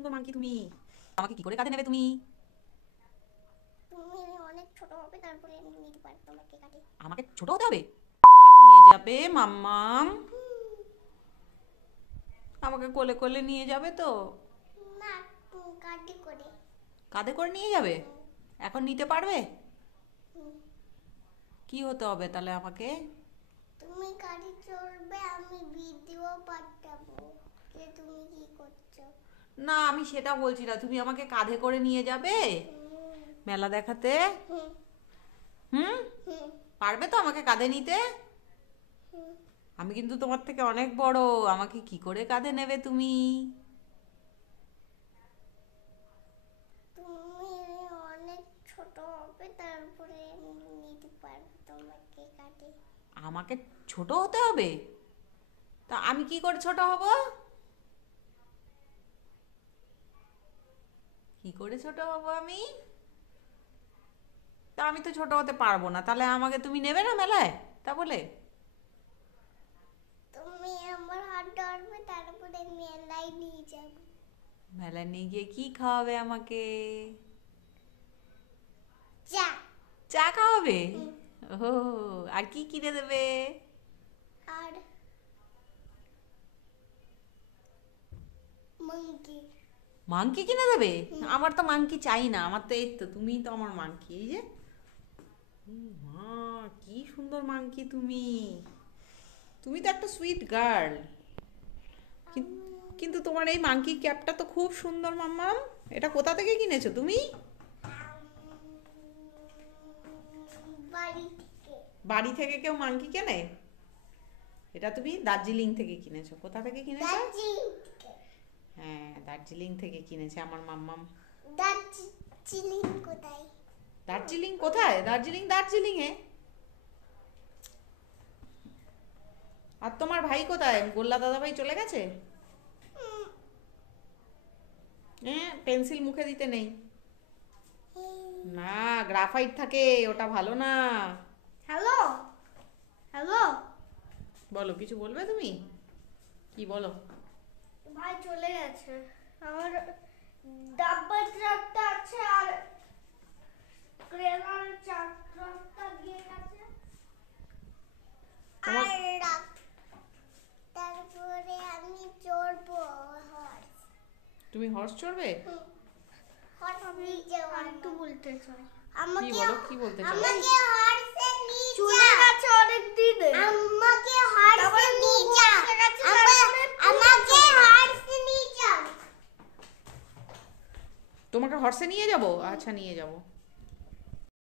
সুন্দর মাংকি তুমি। আমাকে কি করে কাঁধে নেবে তুমি? তুমি অনেক ছোট হবে, তারপরে আমি নিতে পারবো তোমাকে কাঁধে। আমাকে ছোট হতে হবে? নিয়ে যাবে মাম্মাম? আমাকে কোলে কোলে নিয়ে যাবে তো? না, কাঁধে করে। কাঁধে করে নিয়ে যাবে? এখন নিতে পারবে? হুম। কি হতে হবে তাহলে আমাকে? তুমি গাড়ি চলবে, আমি ভিডিও পাঠাবো যে তুমি কি করছো। না, আমি সেটা বলছি না, তুমি আমাকে কাঁধে করে নিয়ে যাবে হুম। মেলা দেখাতে? হুম। হুম? হুম। পারবে তো আমাকে কাঁধে নিতে? হুম। আমি কিন্তু তোমার থেকে অনেক বড়, আমাকে কি করে কাঁধে নেবে তুমি? তুমি অনেক ছোট হবে, তারপরে আমি নিতে পারবো তোমাকে কাঁধে। আমাকে ছোট হতে হবে? তা আমি কি করে ছোট হব? কি করে ছোট হব আমি? তা আমি তো ছোট হতে পারবো না, তাহলে আমাকে তুমি নেবে না মেলায় তা বলে? তুমি আমার হাত ধরবে, তারপরে মেলায় নিয়ে যাবো। মেলায় নিয়ে গিয়ে কি খাওয়াবে আমাকে? চা। চা খাওয়াবে? হুম। ও, আর কি কিনে দেবে? আর মাংকি। মাংকি কিনে দেবে? হুম। আমার তো মাংকি চাই না, আমার তো এই তো তুমিই তো আমার মাংকি, এই যে। মা, কি সুন্দর মাংকি তুমি। তুমি তো একটা সুইট গার্ল। কিন্তু তোমার এই মাংকি ক্যাপটা তো খুব সুন্দর মাম্মাম। এটা কোথা থেকে কিনেছো তুমি? বাড়ি থেকে। বাড়ি থেকে কেউ মাংকি কেনে? এটা তুমি দার্জিলিং থেকে কিনেছো। কোথা থেকে কিনেছো? দার্জিলিং থেকে। হ্যাঁ, দার্জিলিং থেকে কিনেছে আমার মাম্মাম। দার্জিলিং কোথায়? দার্জিলিং কোথায়? দার্জিলিং দার্জিলিং এ। আর তোমার ভাই কোথায়? গোল্লা দাদা ভাই চলে গেছে? হ্যাঁ, পেন্সিল মুখে দিতে নেই। না, গ্রাফাইট থাকে, ওটা ভালো না। হ্যালো। হ্যালো। বলো, কিছু বলবে তুমি? কি বলো? ভাই চলে গেছে। আমার ডাব্বা ট্রাকটা আছে, আর ক্রেনার ট্রাকটা দিয়ে গেছে। তোমার আর তারপরে আমি চড়বো হর্স। তুমি হর্স চড়বে? হর্স নিয়ে একটু বলতে চাই। কি বলো, কি বলতে চাও? আমাকে হর্সে নিয়ে যা। চলে গেছে অনেক দিন। আমাকে হর্সে নিয়ে যা। আমাকে হর্সে নিয়ে যা। তোমাকে হর্সে নিয়ে যাব? আচ্ছা, নিয়ে যাব।